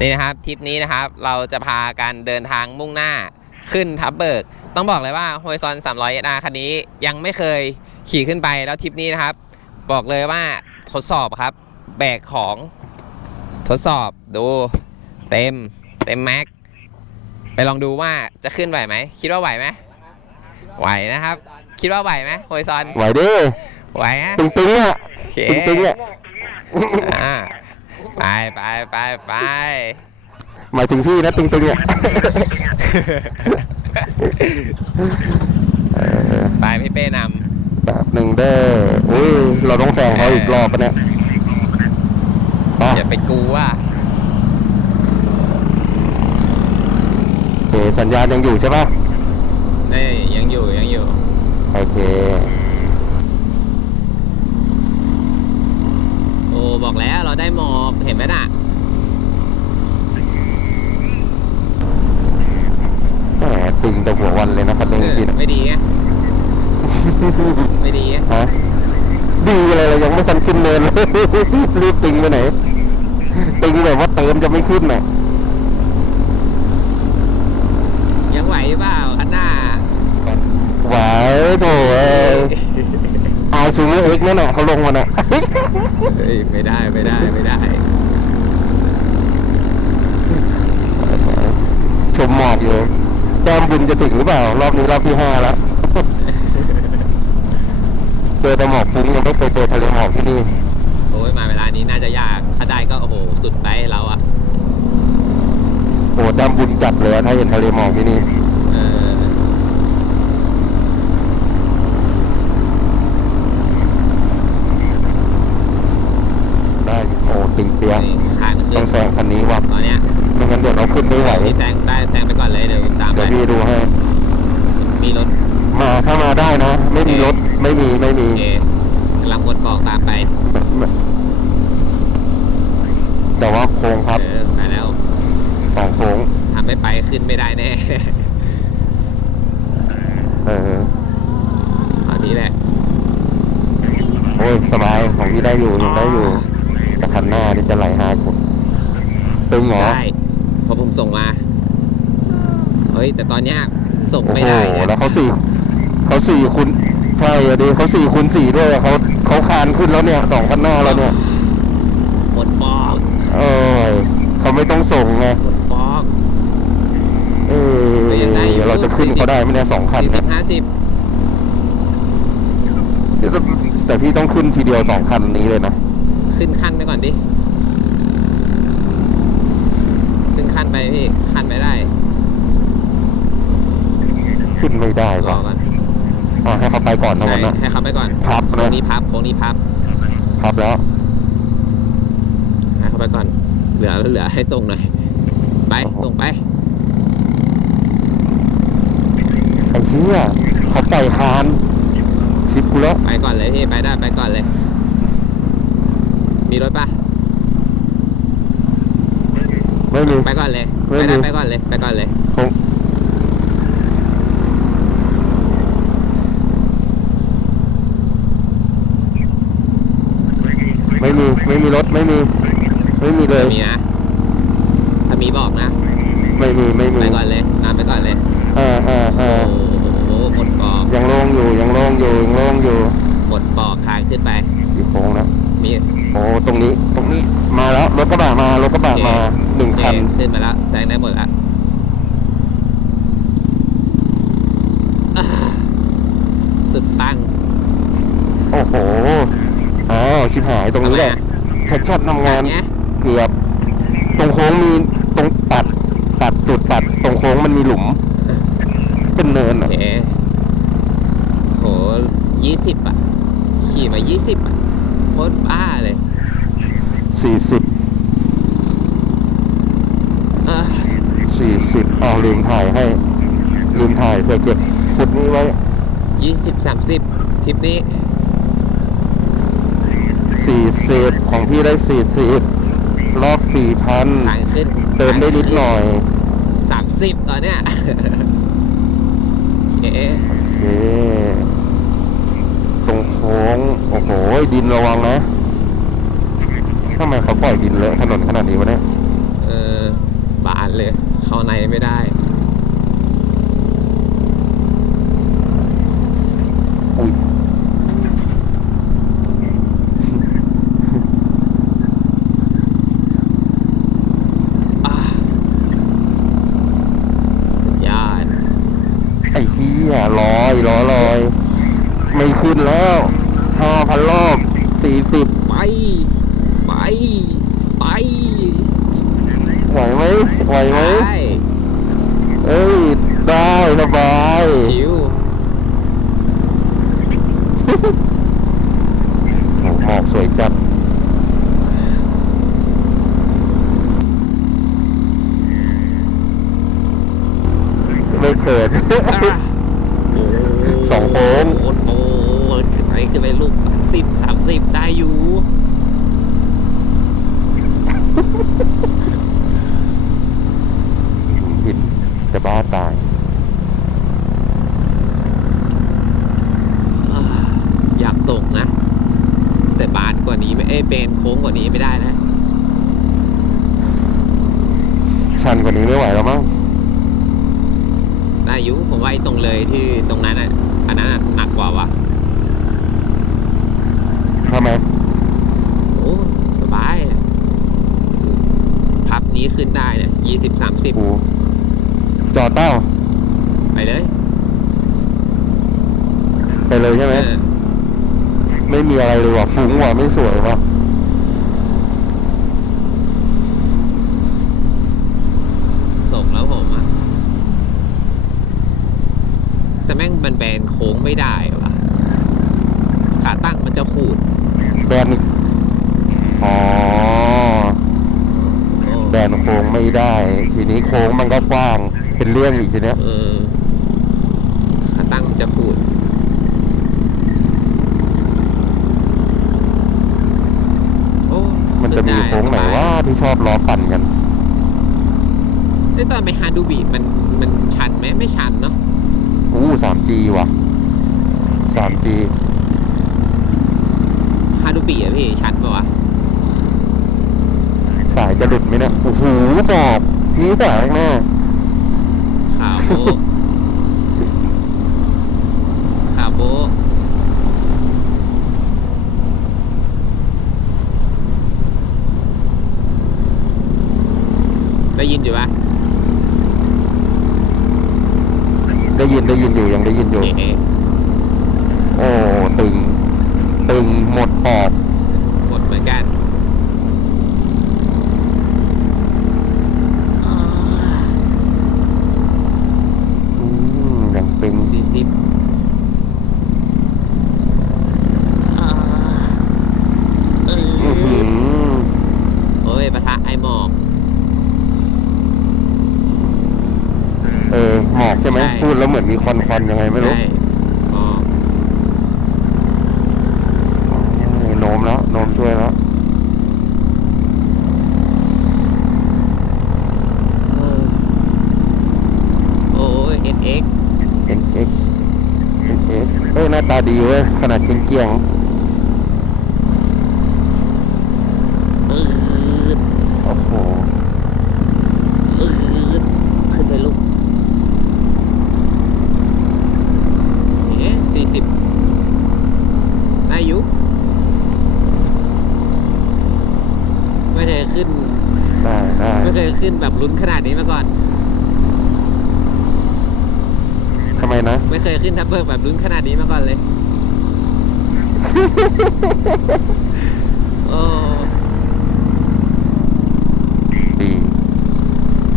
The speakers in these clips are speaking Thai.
นี่นะครับทริปนี้นะครับเราจะพากันเดินทางมุ่งหน้าขึ้นทับเบิก ต้องบอกเลยว่า Horizon 300 SR คันนี้ยังไม่เคยขี่ขึ้นไปแล้วทริปนี้นะครับ บอกเลยว่าทดสอบครับ แบกของทดสอบดูเต็ม เต็มแม็กไปลองดูว่าจะขึ้นไหวไหมคิดว่าไหวไหมไหวนะครับ คิดว่าไหวไหมโฮยซอนไหวดิไหวฮะตึงตึงๆอะโอเคตึงตึงๆอะอ่า ไปไปไปไป หมายถึงพี่นะตึงตึงๆอะเออไปพี่เป้นแบบหนึ่งเด้ออุ้ย เราต้องแซงเขาอีกรอบปะเนี่ยไปำอย่าไปกลัวโอเคสัญญาณยังอยู่ใช่ปะนี่ยังอยู่ยังอยู่ โอเค โอ้ บอกแล้วเราได้หมอกเห็นไหมน่ะแหมตึงแต่หัววันเลยนะคันเอนี้อพี่นะไม่ดีไงไม่ดีไงฮะดีเลยเรายังไม่ทันขึ้นเนินเลยรีบตึงไปไหนตึงแบบว่าเติมจะไม่ขึ้นน่ะยังไหวเปล่าคันหน้าไหวโถ่เอ้ยเอา ซูเมอร์เอ็กนั่นน่ะเขาลงมาน่ะ เฮ้ยไม่ได้ไม่ได้ไม่ได้ ชมหมอกอยู่แต้มบุญจะถึงหรือเปล่า รอบนี้รอบที่ห้าแล้ว เจอแต่หมอกฟุ้งยังไม่เคยเจอทะเลหมอกที่นี่ โอ้ยมาเวลานี้น่าจะยาก ถ้าได้ก็โอ้โหสุดไปเราอะโอ้แต้มบุญจัดเลยอะถ้าเห็นทะเลหมอกที่นี่ เออ ได้อยู่โอ้ ติงเปียกนี่ทางขึ้ต้อนงแซงคันนี้ว่ะตอนเนี้ยไม่งั้นเดี๋ยวเราขึ้นไม่ไหวพี่แซงได้แซงไปก่อนเลยเดี๋ยวตามไปเดี๋ยวพี่ดูให้ มีรถมาถ้ามาได้นะ ไม่มีรถไม่มีไม่มีโอเคกำลังวนบอกตามไปแต่ว่าโค้งครับเออไปแล้วสองโค้งทำไม่ไปขึ้นไม่ได้แน่เออเอานี้แหละโอ้ยสบายของพี่ได้อยู่ยังได้อยู่แต่ คันหน้านี่จะไหลหากูตึงเหรอได้เพราะผมส่งมา เฮ้ย แต่ตอนเนี้ยส่งโอ้ไม่โหได้นะแล้วเขาสี่เขาสี่คูณใช่อะดิเขาสี่คูณสี่ด้วยอะเขาเขาคานขึ้นแล้วเนี่ยสองคันหน้าแล้วเนี่ยหมดปอกเอ้ยเขาไม่ต้องส่งไงหมดปอกเออแต่ยังได้อยู่เราจะขึ้นเขาได้ไหมเนี่ยสองคันสี่สิเนี่ยบห้าสิบแต่พี่ต้องขึ้นทีเดียวสองคันนี้เลยนะ ขึ้นขั้นไปก่อนดิ ขึ้นขั้นไปพี่ ขั้นไปได้ ขึ้นไม่ได้รอว่ะก่อนอะให้เขาไปก่อนเท่าใช่นั้นนะให้เขาไปก่อนพับโค้นะงนี้พับโค้งนี้พับครับแล้วให้เขาไปก่อน เหลือเหลือให้ส่งหน่อย ไปโอ้โหส่งไป ไอ้เหี้ยเขาปล่อยคานชิปกูแล้ว ไปก่อนเลยพี่ ไปได้ ไปก่อนเลย มีรถปะไม่มี ไปก่อนเลย ไม่ไปได้มีไปก่อนเลย ไปก่อนเลยคงไม่มี ไม่มีรถ ไม่มี ไม่มีเลย มีนะ ถ้ามีบอกนะ ไม่มี ไม่มี ไปก่อนเลยนำไปก่อนเลย เออเออเอโอ้อโหหมดปอกยังโล่งอยู่ ยังโล่งอยู่ ยังโล่งอยู่หมดปอกคางขึ้นไปกี่โค้งนะมีโอ้ตรงนี้ตรงนี้มาแล้วรถกระบะมารถกระบะมาหนึ่งโอเคคันขึ้นมาแล้วแซงได้หมดแล้วอ่าสุดปัง โอ้โหอ้าวชิบหายตรงนี้แหละทำไมอะชัดชัดๆทำงานเนี้ยเกือบตรงโค้งมีตรงตัด ตัดจุดตัด ตรงโค้งมันมีหลุม เป็นเนินโออะเคโหยี่สิบอะ ขี่มายี่สิบอะโคตรบ้าเลย สี่สิบเออสี่สิบเอาลืมถ่ายให้ ลืมถ่ายเพื่อเก็บฟุตนี้ไว้ยี่สิบสามสิบทริปนี้สี่สิบของพี่ได้สี่สิบรอบสี่พันทางขึ้นเติมได้นิดหน่อยสามสิบตอนเนี้ยโอเคโอเค ตรงโค้ง โอ้โห ดินระวังนะทำไมเขาปล่อยดินเลอะถนนขนาดนี้วะเนี่ย เออเข้าในไม่ได้ อุ้ย อ่าสุดยอดไอ้เหี้ยลอยล้อลอย ไม่ขึ้นแล้วห้าพันรอบสี่สิบ ไปไป ไป ไหวไหมไหวไหมได้เอ้ยได้สบายชิวโอ้หมอกสวยจัดไม่เขินอะโอ้สองโค้ง โอ้โหขึ้นไปขึ้นไปลูกสามสิบสามสิบได้อยู่ ผิดจะบ้าตาย อ่าอยากส่งนะ แต่บานกว่านี้ไม่เอ้ย เป็นโค้งกว่านี้ไม่ได้นะชันกว่านี้ไม่ไหวแล้วมั้งได้อยุผมว่าไอ้ตรงเลยที่ตรงนั้นอะอันนั้นอะหนักกว่าวะทำไมโอ้สบายอะพับนี้ขึ้นได้เนี่ยยี่สิบสามสิบกูจอดเต้าไปเลยไปเลยใช่ไหมเออไม่มีอะไรเลยว่ะฟุ้งว่ะไม่สวยว่ะ ส่งแล้วผมอะ แต่แม่งมันแบนโค้งไม่ได้ว่ะขาตั้งมันจะขูดแบนอีกอ๋อโอ้แบนโค้งไม่ได้ ทีนี้โค้งมันก็กว้าง เป็นเรื่องอีกทีเนี้ยเออขาตั้งมันจะขูดโอ้มันจะมีขึ้ด้โค้งไหนสบยว่าที่ชอบล้อปั่นกันไอ้ยตอนไปฮาดูบีมันมันชันไหมไม่ชันเนาะ อู้ 3G ว่ะ 3G ฮาดูบีอะพี่ชันปะวะสายจะหลุดไหมเนี่ยโอ้โหบอกพี่แต่ข้างหน้าขาวโบะ ขาวโบะได้ยินอยู่ปะ ได้ยินได้ยิน อยู่ยังได้ยินอยู่ เอ๊ะโอ้ ตึง ตึงหมดปอกหมดเหมือนกันอ่า อืมอย่างตึง สี่สิบอ่าเอ อื้อหื อ อ โอ้ยปะทะไอหมอก เออ หมอกใช่ไหม ใช่ พูดแล้วเหมือนมีควันควันๆยังไงไม่รู้ใช่หมอกเออโน้มแล้วโน้มช่วยแล้วเออโอ้ย NX NX NX เอ้ยหน้าตาดีเว้ยขนาดเกลี้ยงเออ ๆโอ้โห เออขึ้นไปลูกเอ๊ะสี่สิบได้อยุไม่เคยขึ้น ได้ได้ ไม่เคย ขึ้นแบบลุ้นขนาดนี้มาก่อน ทำไมนะ ไม่เคยขึ้นทับเบิกแบบลุ้นขนาดนี้มาก่อนเลย โอ้ดี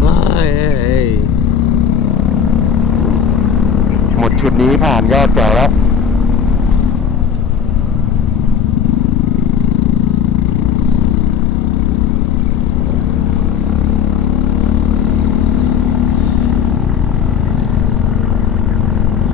เฮ้ยเฮ้ยหมดชุดนี้ผ่านยอดแจ๋วแล้ว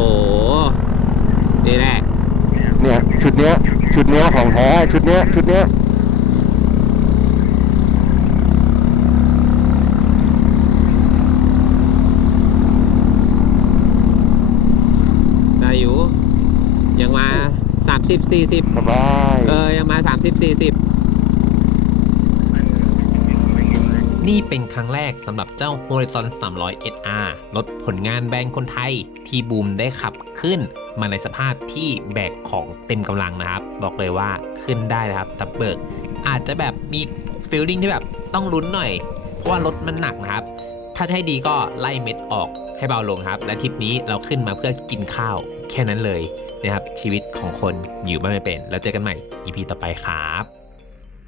โห นี่แหละ เนี่ย ชุดเนี้ย ชุดเนี้ยของแท้ ชุดเนี้ยชุดเนี้ยได้อยู่ ยังมาสามสิบสี่สิบสบายเออ ยังมาสามสิบสี่สิบนี่เป็นครั้งแรกสำหรับเจ้า Horizon 300 SR รถผลงานแบรนด์คนไทย ที่บูมได้ขับขึ้นมาในสภาพที่แบกของเต็มกำลังนะครับ บอกเลยว่าขึ้นได้นะครับทับเบิกอาจจะแบบมีฟิลลิ่งที่แบบต้องลุ้นหน่อย เพราะว่ารถมันหนักนะครับ ถ้าให้ดีก็ไล่เม็ดออกให้เบาลงครับ และทริปนี้เราขึ้นมาเพื่อกินข้าวแค่นั้นเลยนะครับชีวิตของคนอยู่บ้านไม่เป็น แล้วเจอกันใหม่ EP ต่อไปครับ